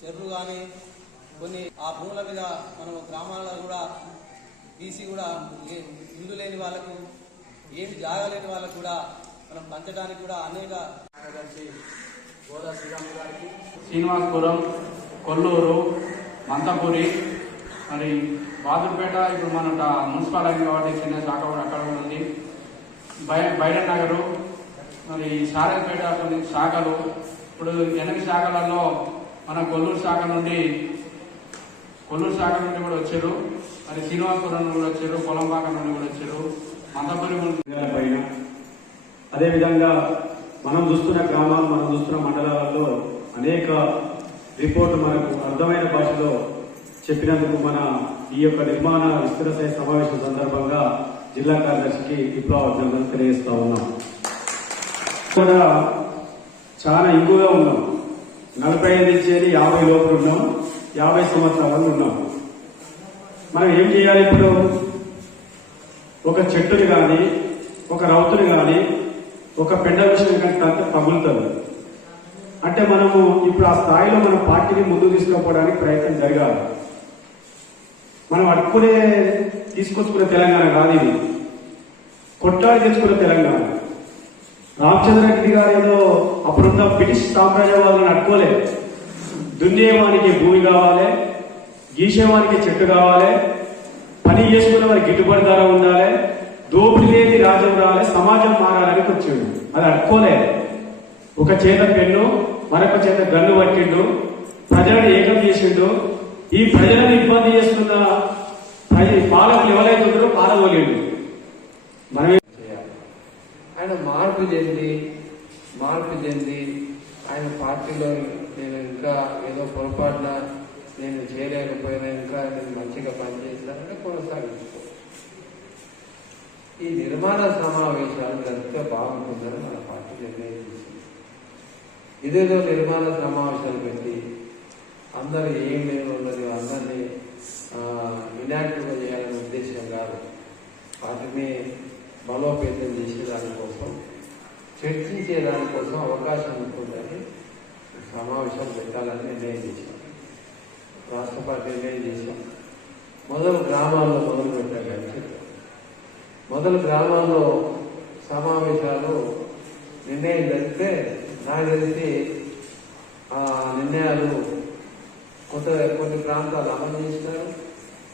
చెరువు కానీ కొన్ని ఆ భూముల మీద మనం గ్రామాలలో కూడా బీసీ కూడా ఏ- ఇల్లు లేని వాళ్ళకు ఏమి జాగలేని వాళ్ళకు కూడా మనం పంచడానికి కూడా అనేక కలిసి గోదా శ్రీరాములు గారికి శ్రీనివాసపురం కొల్లూరు మంతపురి మరి బాదుర్పేట ఇప్పుడు మన ట- మున్సిపల్ అయింది కాబట్టి చిన్న శాఖ కూడా అక్కడ కూడా ఉంది. బై బైరన్ నగరు మరి సారంపేట కొన్ని శాఖలు. ఇప్పుడు ఎనిమిది శాఖలలో మన కొల్లూరు శాఖ నుండి కొల్లూరు శాఖ నుండి కూడా వచ్చారు. మరి శ్రీనివాసపురం నుండి కూడా వచ్చారు పొలంపాక నుండి కూడా వచ్చారు. మంతపురి అదేవిధంగా మనం చూస్తున్న గ్రామాలు మనం చూస్తున్న మండలాలలో అనేక రిపోర్ట్ మనకు అర్థమైన భాషలో చెప్పినందుకు మన ఈ యొక్క నిర్మాణ విస్తృత స్థాయి సమావేశం సందర్భంగా జిల్లా కార్యదర్శికి విప్లవాభినందనలు తెలియజేస్తా ఉన్నాం. ఇక్కడ చాలా ఎక్కువగా ఉన్నాం. నలభై ఐదు నుంచి యాభై లోపల ఉన్నాం. యాభై సంవత్సరాలు ఉన్నాం. మనం ఏం చేయాలి ఇప్పుడు? ఒక చెట్టుని కానీ ఒక రౌతుని కానీ ఒక పెండ విషయం కంటే అంత తగులుతుంది. అంటే మనము ఇప్పుడు ఆ స్థాయిలో మన పార్టీని ముందు తీసుకుపోవడానికి ప్రయత్నం జరగాలి. మనం అడుక్కునే తీసుకొచ్చుకునే తెలంగాణ కాదు ఇది. కొట్లాడి తెచ్చుకున్న తెలంగాణ. రామచంద్ర రెడ్డి గారు ఏదో అప్పుడున్న బ్రిటిష్ వాళ్ళని అట్టుకోలే దున్నేవానికి భూమి కావాలి గీసేవానికి చెట్టు కావాలి పని చేసుకునే వారికి గిట్టుబాటు ధర ఉండాలి దోపిడి లేని రాజ్యం రావాలి సమాజం మారాలని అది అనుకోలేదు. ఒక చేత పెన్ను మరొక చేత గన్ను పట్టిండు ప్రజలను ఏకం చేసిండు. ఈ ప్రజలను ఇబ్బంది చేస్తున్న ప్రజ పాలకులు ఎవరైతే ఉన్నారో పాలగోలేడు మనం చేయాలి. ఆయన మార్పు చెంది మార్పు చెంది ఆయన పార్టీలో నేను ఇంకా ఏదో పొరపాటున నేను చేయలేకపోయినా ఇంకా నేను మంచిగా పనిచేస్తానని కొనసాగించుకో. ఈ నిర్మాణ సమావేశాలు జరిగితే బాగుంటుందని మన పార్టీ నిర్ణయం చేసింది ఇదేదో నిర్మాణ సమావేశాలు పెట్టి అందరూ ఏం నేను ఉన్నది అందరినీ ఇనాక్టివ్గా చేయాలనే ఉద్దేశం కాదు. వాటిని బలోపేతం చేసే దానికోసం అవకాశం ఉంటుందని సమావేశం పెట్టాలని నిర్ణయం చేశాం. రాష్ట్ర పార్టీ నిర్ణయం చేశాం. మొదలు గ్రామాల్లో మొదలు పెట్టాలి మొదలు గ్రామాల్లో సమావేశాలు నిర్ణయం జరిగితే నాకు తెలిసి ఆ నిర్ణయాలు కొంత కొన్ని ప్రాంతాలు అమలు చేసినారు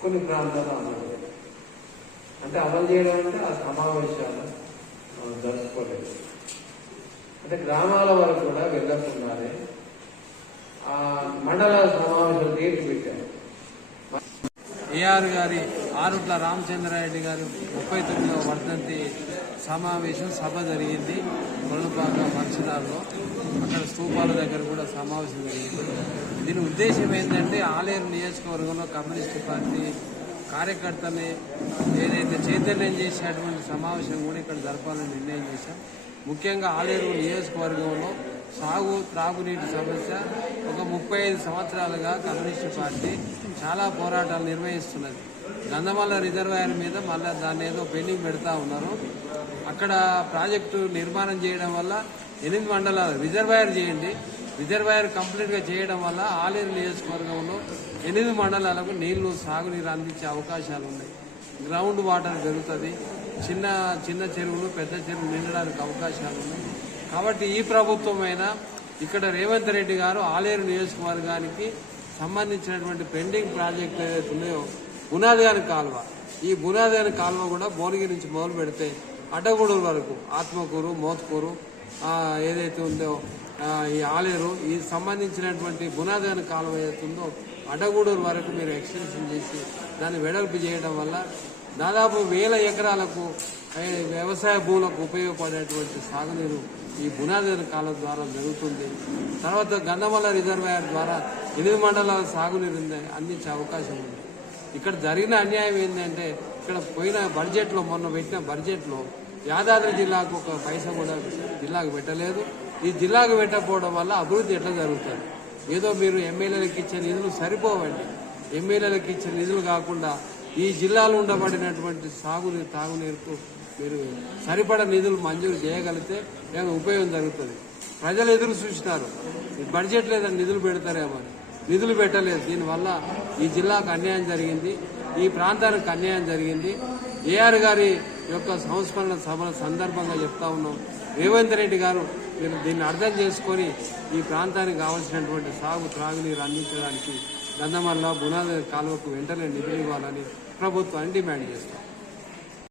కొన్ని ప్రాంతాలు అమలు అంటే అమలు చేయడం అంటే ఆ సమావేశాలు జరుపుకోలేదు. అంటే గ్రామాల వరకు కూడా వెళ్ళకుండానే ఆ మండల సమావేశాలు డేట్ పెట్టారు. ఏఆర్ గారి ఆరుట్ల రామచంద్రారెడ్డి గారు ముప్పై తొమ్మిదవ వర్ధంతి సమావేశం సభ జరిగింది. కొలపాక మంచిదారులో అక్కడ స్థూపాల దగ్గర కూడా సమావేశం జరిగింది. దీని ఉద్దేశం ఏంటంటే ఆలేరు నియోజకవర్గంలో కమ్యూనిస్ట్ పార్టీ కార్యకర్తని ఏదైతే చైతన్యం చేసేటువంటి సమావేశం కూడా ఇక్కడ జరపాలని నిర్ణయం చేశాం ముఖ్యంగా ఆలేరు నియోజకవర్గంలో సాగు త్రాగునీటి సమస్య ఒక ముప్పై ఐదు సంవత్సరాలుగా కమ్యూనిస్టు పార్టీ చాలా పోరాటాలు నిర్వహిస్తున్నది. గంధమల్ల రిజర్వాయర్ మీద మళ్ళీ దాన్ని ఏదో పెండింగ్ పెడతా ఉన్నారు. అక్కడ ప్రాజెక్టు నిర్మాణం చేయడం వల్ల ఎనిమిది మండలాలు రిజర్వాయర్ చేయండి. రిజర్వాయర్ కంప్లీట్గా చేయడం వల్ల ఆలేరు నియోజకవర్గంలో ఎనిమిది మండలాలకు నీళ్ళు సాగునీరు అందించే అవకాశాలు ఉన్నాయి. గ్రౌండ్ వాటర్ పెరుగుతుంది. చిన్న చిన్న చెరువులు పెద్ద చెరువులు నిండడానికి అవకాశాలు ఉన్నాయి. కాబట్టి ఈ ప్రభుత్వమైనా ఇక్కడ రేవంత్ రెడ్డి గారు ఆలేరు నియోజకవర్గానికి సంబంధించినటువంటి పెండింగ్ ప్రాజెక్టులు ఏదైతే ఉన్నాయో బునాదిగాని కాలువ. ఈ బునాదిగాని కాలువ కూడా భువనగిరి నుంచి మొదలు పెడితే అడ్డగూడూరు వరకు ఆత్మకూరు మోత్కూరు ఏదైతే ఉందో ఈ ఆలేరు ఈ సంబంధించినటువంటి బునాదిగాని కాలువ ఏదైతే ఉందో అడ్డగూడూరు వరకు మీరు ఎక్స్టెన్షన్ చేసి దాన్ని వెడల్పు చేయడం వల్ల దాదాపు వేల ఎకరాలకు వ్యవసాయ భూములకు ఉపయోగపడేటువంటి సాగునీరు ఈ బునాది కాలం ద్వారా జరుగుతుంది. తర్వాత గంధమల రిజర్వాయర్ ద్వారా ఎనిమిది మండలాల సాగునీరు అందించే అవకాశం ఉంది. ఇక్కడ జరిగిన అన్యాయం ఏంటంటే ఇక్కడ పోయిన బడ్జెట్లో మొన్న పెట్టిన బడ్జెట్లో యాదాద్రి జిల్లాకు ఒక పైసా కూడా జిల్లాకు పెట్టలేదు. ఈ జిల్లాకు పెట్టకపోవడం వల్ల అభివృద్ధి ఎట్లా జరుగుతుంది? ఏదో మీరు ఎమ్మెల్యేలకు ఇచ్చే నిధులు సరిపోవండి. ఎమ్మెల్యేలకు ఇచ్చే నిధులు కాకుండా ఈ జిల్లాలో ఉండబడినటువంటి సాగునీరు తాగునీరుకు మీరు సరిపడ నిధులు మంజూరు చేయగలిగితే ఏమైనా ఉపయోగం జరుగుతుంది. ప్రజలు ఎదురు చూసినారు. ఈ బడ్జెట్ లేదా నిధులు పెడతారేమో నిధులు పెట్టలేదు. దీనివల్ల ఈ జిల్లాకు అన్యాయం జరిగింది. ఈ ప్రాంతానికి అన్యాయం జరిగింది. ఏఆర్ గారి యొక్క సంస్మరణ సభల సందర్భంగా చెప్తా ఉన్నాం. రేవంత్ రెడ్డి గారు మీరు దీన్ని అర్థం చేసుకొని ఈ ప్రాంతానికి కావాల్సినటువంటి సాగు త్రాగునీరు అందించడానికి గంధమల్ల బునాది కాలువకు వెంటనే నిధులు ఇవ్వాలని ప్రభుత్వాన్ని డిమాండ్ చేస్తాం.